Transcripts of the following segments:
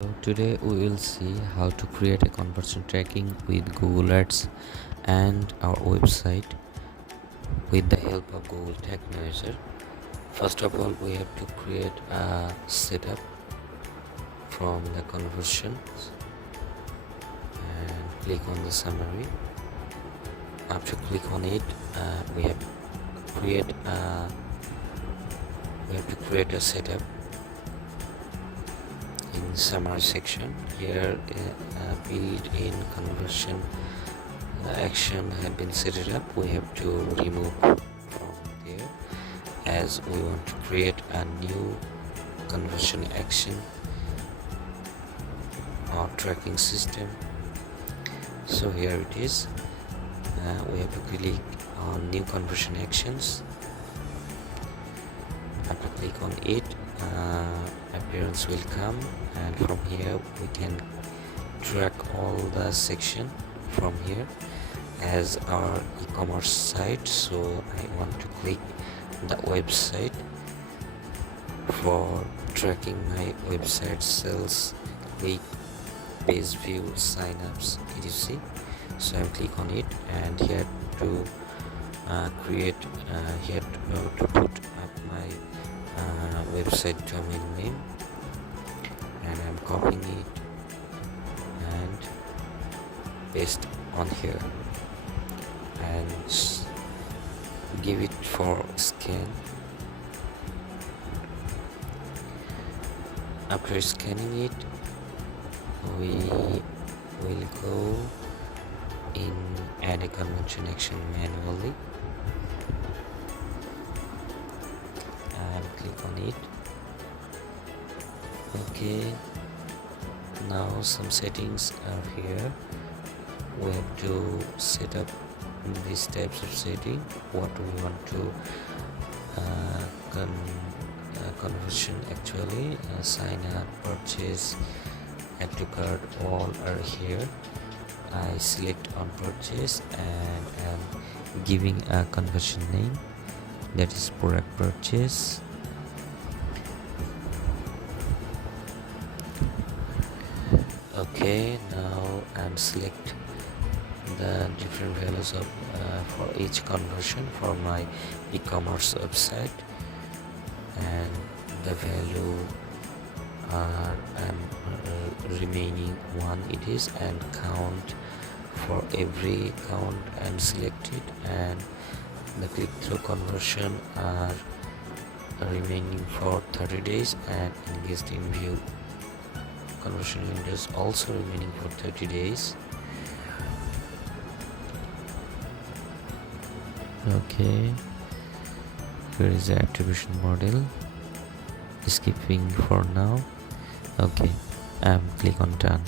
So today we will see how to create a conversion tracking with Google Ads and our website with the help of Google Tag Manager. First of all, we have to create a setup from the conversions and click on the summary. After click on it, we have to create a setup in summary section. Here build in conversion action have been set it up. We have to remove from there as we want to create a new conversion action or tracking system. So here it is. We have to click on new conversion actions. After click on it, appearance will come, and from here we can track all the section from here as our e-commerce site. So I want to click the website for tracking my website sales, click page view, signups, etc. So I click on it, and here to put up my website domain name, and I'm copying it and paste on here and give it for scan. After scanning it, we will go in add a conversion action manually and click on it. Okay, now some settings are here. We have to set up these types of setting, what we want to conversion actually, sign up, purchase, add to cart, all are here. I select on purchase and am giving a conversion name, that is product purchase. Okay, now I'm select the different values of for each conversion for my e-commerce website, and the value are remaining one it is, and count for every count I'm selected, and the click-through conversion are remaining for 30 days, and engaged in view conversion windows also remaining for 30 days. Okay, here is the attribution model, skipping for now. Okay, click on done.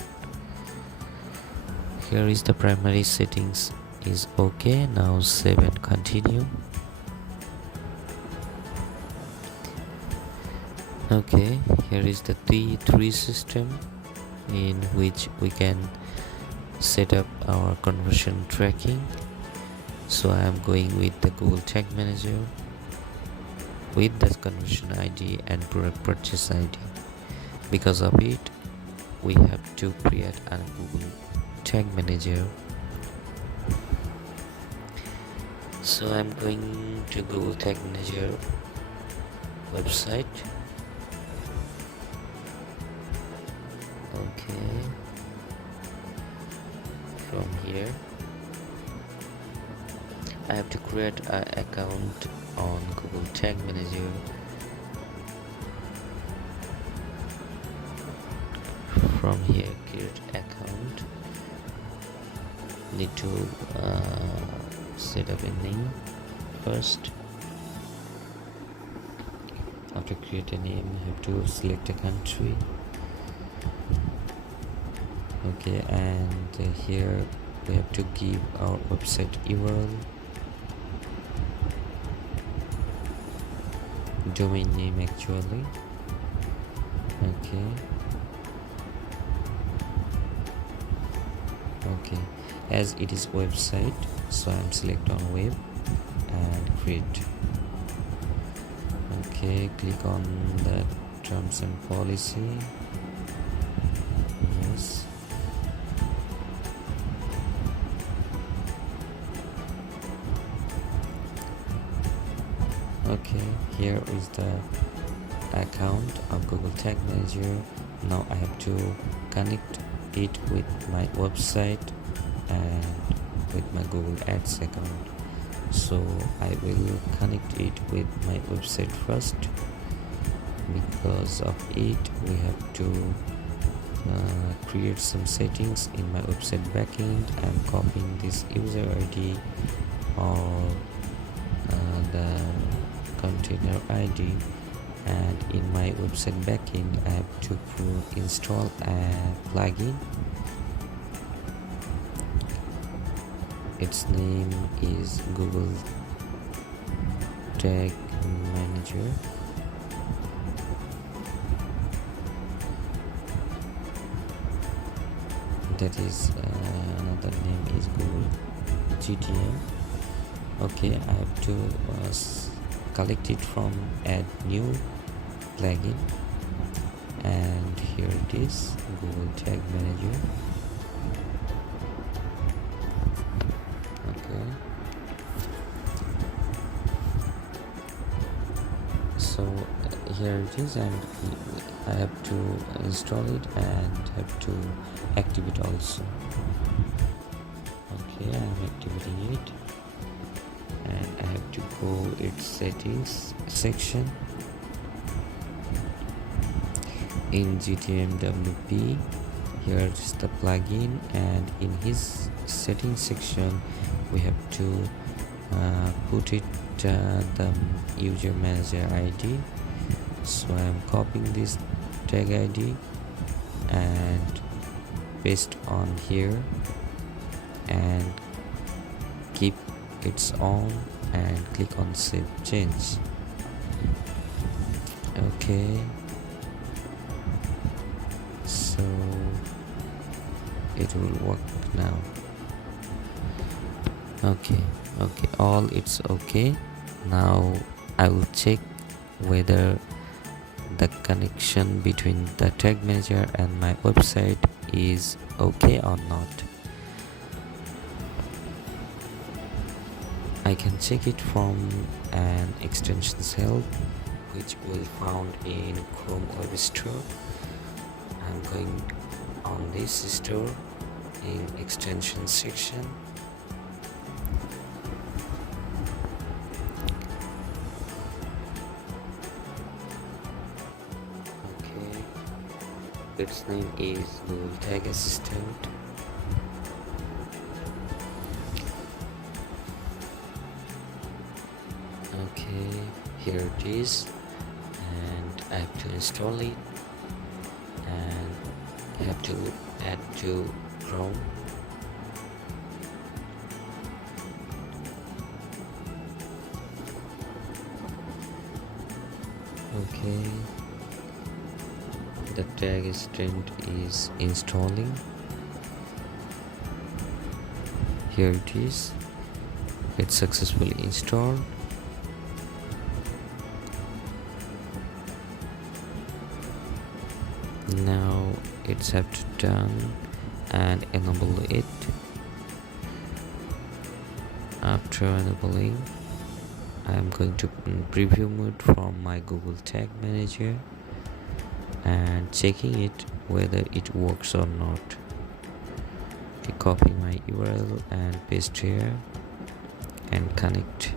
Here is the primary settings is okay. Now save and continue. Okay, here is the tree system in which we can set up our conversion tracking. So I am going with the Google Tag Manager with the conversion ID and product purchase ID. Because of it, we have to create a Google Tag Manager. So I'm going to Google Tag Manager website. Okay, from here I have to create an account on Google Tag Manager. From here, create account. Need to set up a name first. After create a name, have to select a country. Okay, and here we have to give our website URL, domain name actually. Okay, as it is website, so I'm select on web and create. Okay, click on the terms and policy. here is the account of Google Tag Manager. Now I have to connect it with my website and with my Google Ads account. So I will connect it with my website first. Because of it, we have to create some settings in my website backend. I'm copying this user ID or the container ID, and in my website backend I have to install a plugin. Its name is Google Tag Manager. That is another name is Google GTM. Okay, I have to collect it from add new plugin, and here it is, Google Tag Manager. Okay, so here it is, and I have to install it and have to activate also. Okay, I am activating it, and I have to go its settings section in GTM WP. Here is the plugin, and in his settings section we have to put it the user manager ID. So I am copying this tag ID and paste on here and keep it on and click on save change. Okay, so it will work now. Okay, all it's okay. Now I will check whether the connection between the tag manager and my website is okay or not. I can check it from an extensions help which will found in Chrome Web Store. I'm going on this store in extension section. Its name is Google Tag Assistant. Okay, here it is, and I have to install it, and I have to add to Chrome. Okay, the tag assistant is installing. Here it is, it's successfully installed. Now it's have to turn and enable it. After enabling, I am going to preview mode from my Google Tag Manager and checking it whether it works or not. Okay, copy my URL and paste here and connect.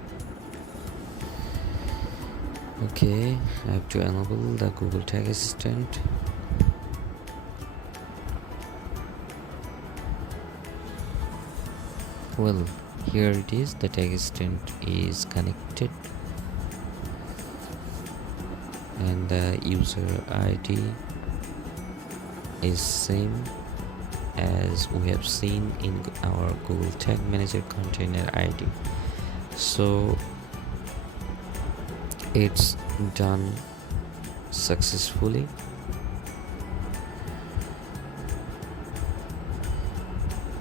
Okay, I have to enable the Google Tag Assistant. Well, here it is, the tag assistant is connected and the user ID is same as we have seen in our Google Tag Manager container ID. So it's done successfully.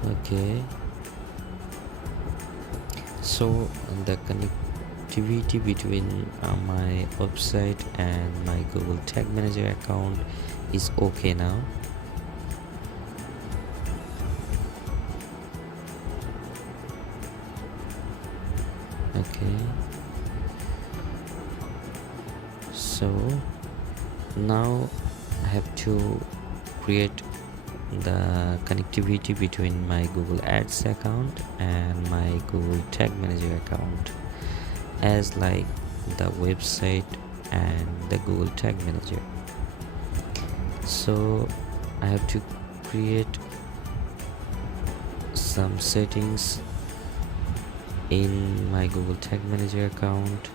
Okay, so the connectivity between my website and my Google Tag Manager account is okay now. Okay, So now I have to create the connectivity between my Google Ads account and my Google Tag Manager account, as like the website and the Google Tag Manager. So I have to create some settings in my Google Tag Manager account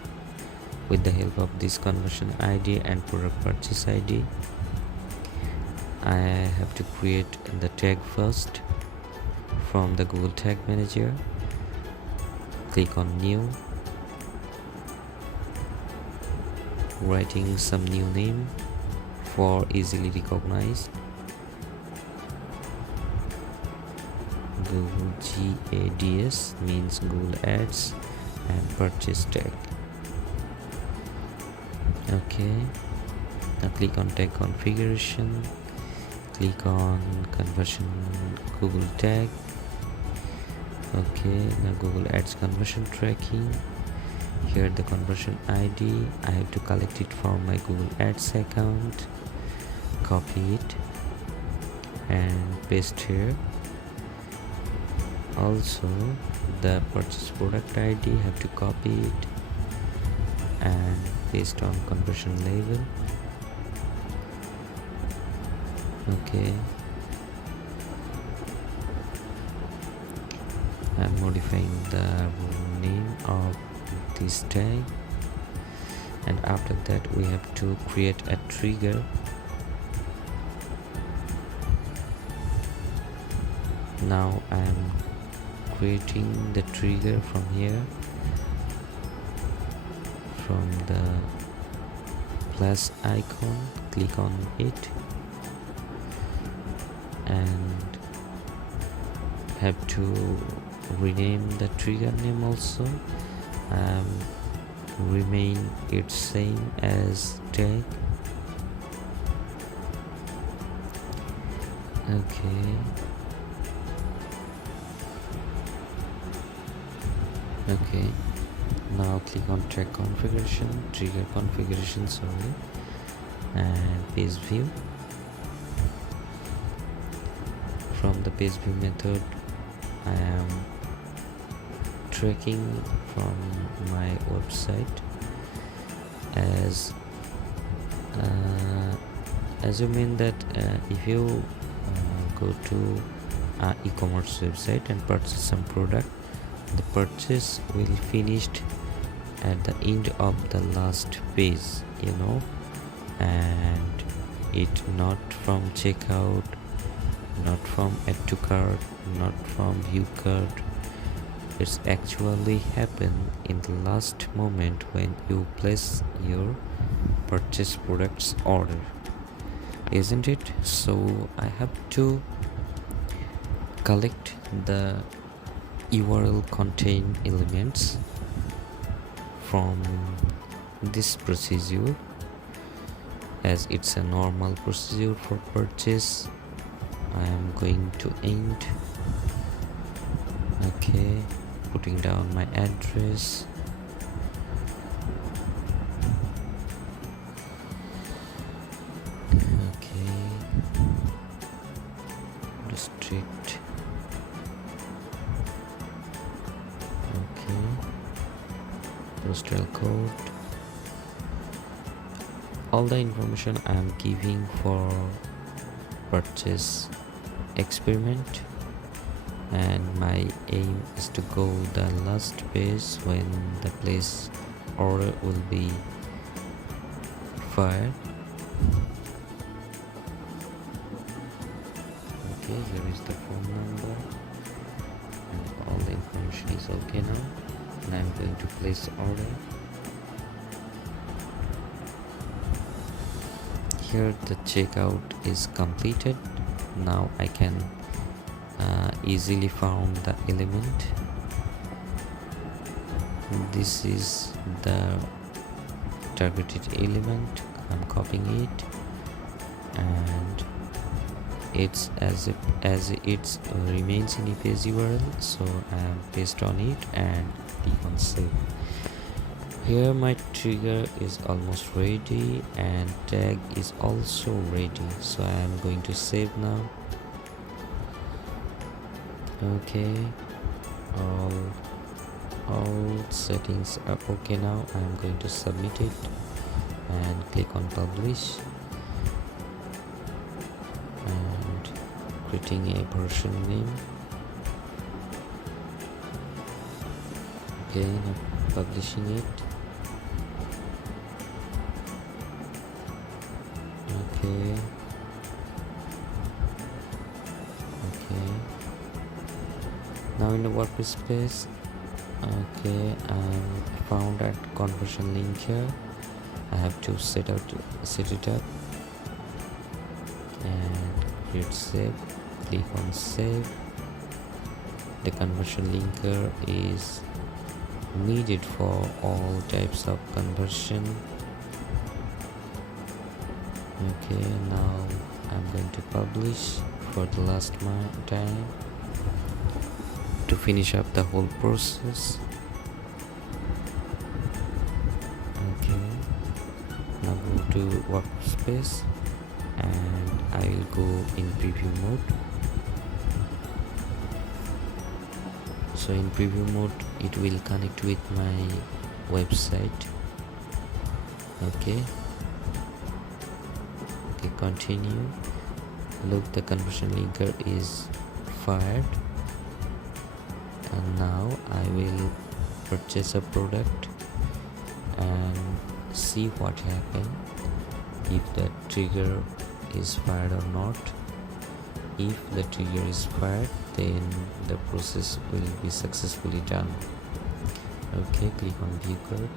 with the help of this conversion ID and product purchase ID. I have to create the tag first from the Google Tag Manager. Click on new, writing some new name for easily recognized. Google GADS means Google Ads and purchase tag. Okay, now click on tag configuration, click on conversion Google tag. Okay, now Google Ads conversion tracking. Here the conversion ID, I have to collect it from my Google Ads account, copy it and paste here. Also the purchase product ID, have to copy it and paste on conversion label. Okay, I'm modifying the name of this tag, and after that we have to create a trigger. Now I'm creating the trigger from here, from the plus icon. Click on it and have to rename the trigger name also. Remain it same as tag. Okay, now click on track configuration, trigger configuration, sorry, and page view. From the page view method, I am tracking from my website as assuming that if you go to an e-commerce website and purchase some product, the purchase will finished at the end of the last page, and it not from checkout, not from add to cart, not from view cart. It's actually happen in the last moment when you place your purchase products order, isn't it? So I have to collect the URL contain elements from this procedure, as it's a normal procedure for purchase. I am going to end. Okay, putting down my address. Okay, restrict. Okay, postal code. All the information I am giving for purchase experiment, and my aim is to go the last page when the place order will be fired. Okay, here is the phone number and all the information is okay now, and I'm going to place order. Here the checkout is completed. Now I can easily found the element. This is the targeted element. I'm copying it, and it's as it remains in a page URL, so I am paste on it and click on save. Here my trigger is almost ready and tag is also ready, so I am going to save now. Okay, all settings are okay now. I am going to submit it and click on publish and creating a version name. Okay, now publishing it. Okay, now in the WordPress space, okay, I found that conversion link here. I have to set it up and create save. Click on save. The conversion linker is needed for all types of conversion. Okay, now I'm going to publish for the last time to finish up the whole process. Okay, now go to workspace and I will go in preview mode. So in preview mode it will connect with my website. Okay, continue. Look, the conversion linker is fired, and now I will purchase a product and see what happens if the trigger is fired or not. If the trigger is fired, then the process will be successfully done. Okay, click on view code,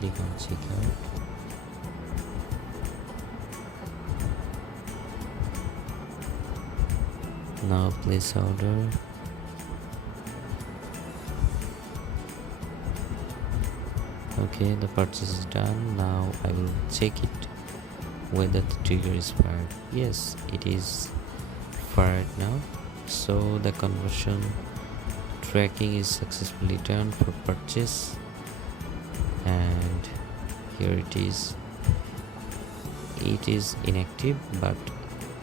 click on checkout. Now place order. Okay, the purchase is done. Now I will check it whether the trigger is fired. Yes, it is fired now. So the conversion tracking is successfully done for purchase, and here it is inactive, but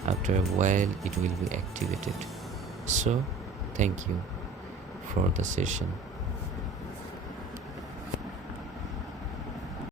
after a while it will be activated. So thank you for the session.